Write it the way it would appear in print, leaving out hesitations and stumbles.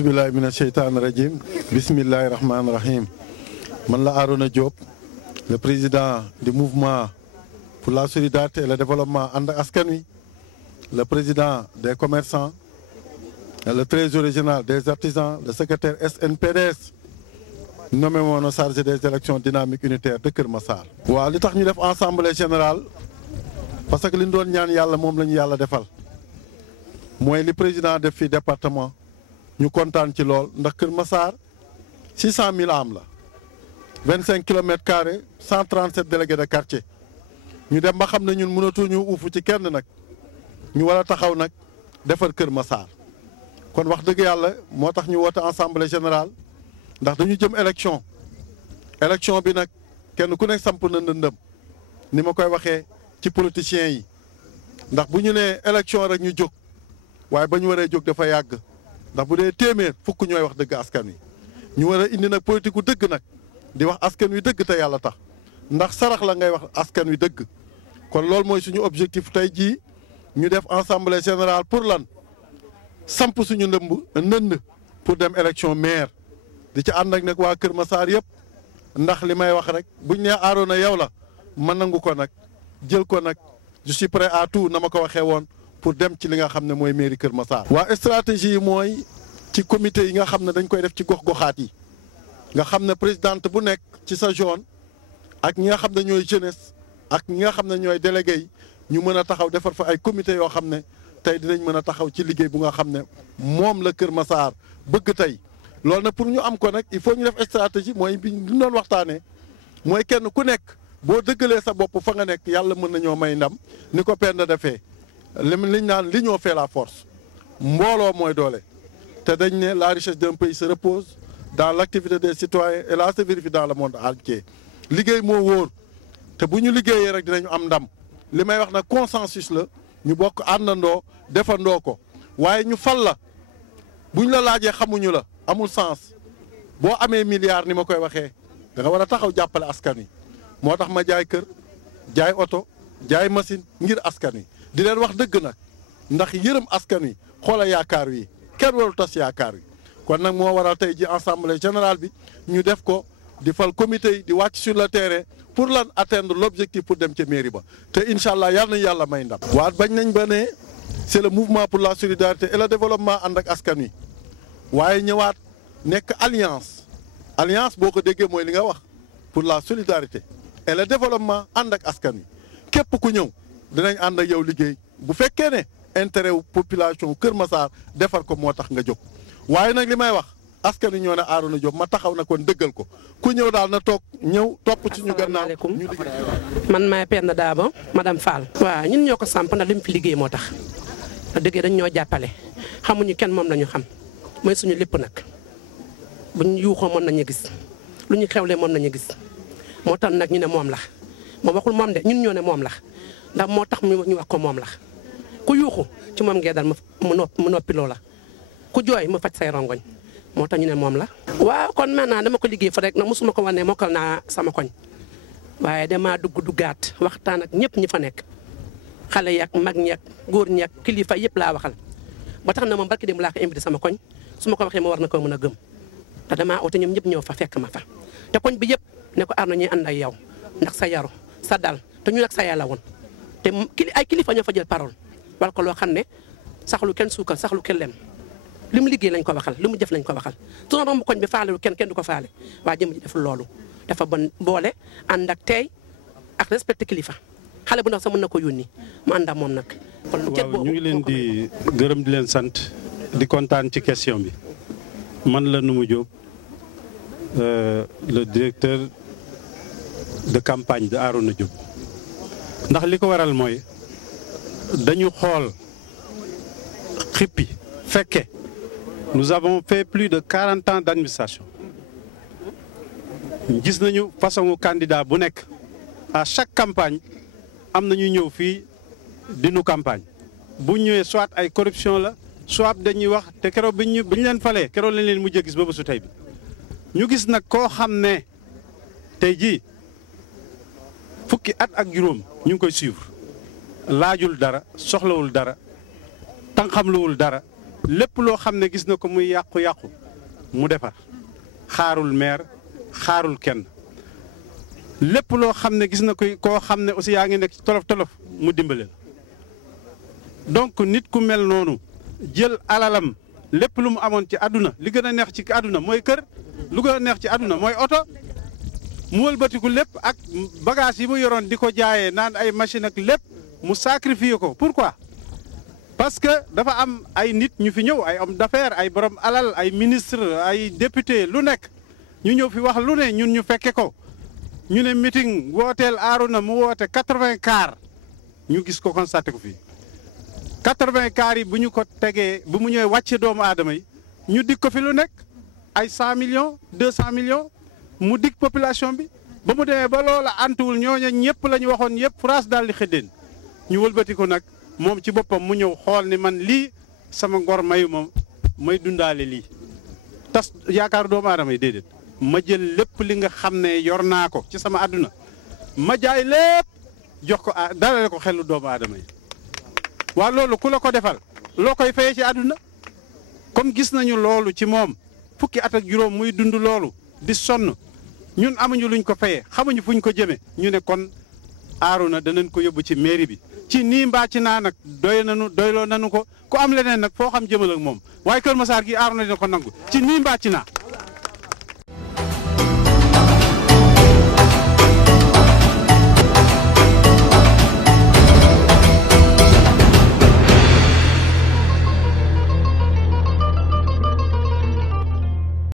Auzubillahi mina sheytaani rajim bismillahi rahmaani rahim man la Arona Diop le président du mouvement pour la solidarité et le développement ànd ak askan wi le président des commerçants le trésorier général des artisans le secrétaire SNPDS nommé woon chargé des élections dynamiques unitaires de Kër Massar. waaw li tax ñu def assemblée générale parce que li ñu doon ñaan yàlla moom la ñu yàlla defal mooy li président def fii département ñu kontaan ci lool ndax Kër Massar 600 000 am la 25 kilomètres carrés 137 délégués de quartier ñu dem ba xam ne ñun mënatuñu uufu ci kenn nag ñu war a taxaw nag defar Kër Massar kon wax dëgg yàlla moo tax ñu woote assemblée générale ndax dañu jëm élection bi nag kenn ku nekk samp na ndëndëm ni ma koy waxee ci politiciens yi ndax bu ñu nee élection rek ñu jóg waaye ba ñu waree jóg dafa yàgg ndax bu dee téeméer fukk ñooy wax dëgg askan wi ñu war a indi nag politique gu dëgg nag di wax askan wi dëgg te yàlla tax ndax sarax la ngay wax askan wi dëgg kon loolu mooy suñu objectif tey jii ñu def assemblée générale pour lan samp suñu ndënd pour dem élection maire di ci ànd ak nag waa Kër Massar yëpp ndax li may wax rek buñ nee Arona yow la ma nangu ko nag jël ko nag je suis prêt à tout na ma ko waxee woon pour dem ci li nga xam ne mooy mairie Kër Massar. waa stratégie yi mooy ci comité yi nga xam ne dañ koy def ci gox-goxaat yi nga xam ne présidente bu nekk ci sa zone ak ñi nga xam ne ñooy jeunesse ak ñi nga xam ne ñooy délégué yi ñu mën a taxaw defar fa ay comité yoo xam ne tey dinañ mën a taxaw ci liggéey bu nga xam ne moom la Kër Massar bëgg tey loolu nag pour ñu am ko nag il faut ñu def stratégie mooy bi ñu doon waxtaanee mooy kenn ku nekk boo dëggalee sa bopp fa nga nekk yàlla mën nañoo may ndam ni ko Penda defee liñ naan l'union fait la force mbooloo mooy doole te dañ ne la richesse d'un pays se repose dans l'activité des citoyens et là se vérifie dans le monde entier liggéey moo wóor te bu ñu liggéeyee rek dinañu am ndam li may wax nag consensus la ñu bokk àndandoo defandoo ko waaye ñu fal la buñ la laajee xamuñu la amul sens boo amee milliard ni ma koy waxee da nga war a taxaw jàppale askan wi moo tax ma jaay kër jaay oto jaay machine ngir askan wi di leen wax dëgg nag ndax yërëm askan wi xoola yaakaar wi kenn warul tas yaakaar wi kon nag moo waral tey ji assemblée générale bi ñu def ko di fal comité yi di wàcc sur le terrain pour lan atteindre l'objectif pour dem ca mairie ba te incha allah yal nañu yàlla may ndam. waat bañ nañ ba ne c'est le mouvement pour la solidarité et le développement ànd ak askan wi waaye ñëwaat nekk alliance boo ko déggee mooy li nga wax pour la solidarité et le développement ànd ak askan wi képp ku ñëw dinañ ànd ak yow liggéey bu fekkee ne intérêt wu population Kër Massar defar ko moo tax nga jóg waaye nag li may wax askan wi ñoo ne Arona Diop ma taxaw na kon dëggal ko ku ñëw daal na toog ñëw topp ci ñu gannaaw ñu liggéey. man maay Penda Dabo madame Fall. waaw ñun ñoo ko samp na li mu fi liggéey moo tax dëgg dañ ñoo jàppale xamuñu kenn moom lañu xam mooy suñu lépp nag buñ yuuxoo moom nañu gis lu ñu xewlee moom nañu gis moo tax nag ñu ne moom la moom waxul moom de ñun ñoo ne moom la ndax moo tax ñu wax ko moom la ku yuuxu ci moom ngee dal mu noppi loo la ku jooy mu faj say rongoñ moo tax ñu ne moom la. waaw kon maintenant dama ko liggéey fa rek nag mosuma ko wane mokkal naa sama koñ waaye damaa duggaat waxtaan ak ñëpp ñi fa nekk xale yak mag ñeek góor ñeek kilifa yëpp laa waxal ba tax na moom barki dem laa ko invité sama koñ su ma ko waxee ma war na ko mën a gëm te damaa oote ñoom ñëpp ñëw fa fekk ma fa te koñ bi yëpp ne ko Arona ñuy ànd ak yow ndax sa yaru sa dal te ñu nag sa yàlla woon te ay kilifa ñoo fa jël parole wala ko loo xam ne saxlu kenn suukal saxlu kenn lem li mu liggéey lañ ko waxal li mu jëf lañ ko waxal su ma romb koñ bi faalelu kenn du ko faale waa jëm ji deful loolu dafa bon boole ànd ak teey ak respecté kilifa xale bu ndax sax mën na ko yónni mu ànd ak moom nag. waaw ñu ngi leen di gërëm di leen sant di kontaan ci question bi man la Noumou Diop le directeur de campagne de Arona Diop ndax li ko waral mooy dañu xool xippi fekke nous avons fait plus de 40 ans d'administration gis nañu façon candidat bu nekk à chaque campagne am na ñuy ñëw fii dinu campagne bu ñëwee soit ay corruption la soit dañuy wax te keroog bi ñu leen falee keroog lañ leen mujjee gis ba bésu tey bi ñu gis nag koo xam ne tey jii fukki at ak juróom ñu ngi koy suivre laajul dara soxlawul dara tànqamluwul dara lépp loo xam ne gis na ko muy yàqu-yàqu mu defar xaarul maire xaarul kenn lépp loo xam ne gis na ko koo xam ne aussi yaa ngi nekk ci tolof-tolof mu dimbale la donc nit ku mel noonu jël alalam lépp lu mu amoon ci àdduna li gën a neex ci àdduna mooy kër lu gën a neex ci àdduna mooy oto mu wëlbatiku lépp ak bagage yi mu yoroon di ko jaayee naan ay machine ak lépp mu sacrifier ko pourquoi parce que dafa am ay nit ñu fi ñëw ay homme d'affaires ay borom alal ay ministre ay député lu nekk ñu ñëw fi wax lu ne ñun ñu fekke ko ñu ne meeting wooteel Arouna mu woote 80 cars ñu gis ko constaté ko fii 80 cars yi bu ñu ko tegee bu mu ñëwee wàcce doomu aadama yi ñu dig ko fi lu nekk ay 100 millions 200 millions mu dig population bi ba mu demee ba loola antuwul ñooña ñëpp la ñu waxoon yëpp France daal di xëddeen ñu wëlbati ko nag moom ci boppam mu ñëw xool ni man lii sama ngor mayu ma may dundaale lii tas yaakaar doomu aadama yi déedéet ma jël lépp li nga xam ne yor naa ko ci sama àdduna ma jaay lépp jox ko dalale ko xelu doomu aadama yi waa loolu ku la ko defal loo koy fayee ci àdduna comme gis nañu loolu ci moom fukki at ak juróom muy dund loolu di sonn ñun amuñu luñ ko fayee xamuñu fuñ ko jëmee ñu ne kon Arouna danañ ko yóbbu ci mairie bi ci nii mbaa ci naa nag doyloo nanu ko ku am leneen nag foo xam jëmal ak moom waaye Kër Massar gi Arouna dina ko nangu ci nii mbaa ci naa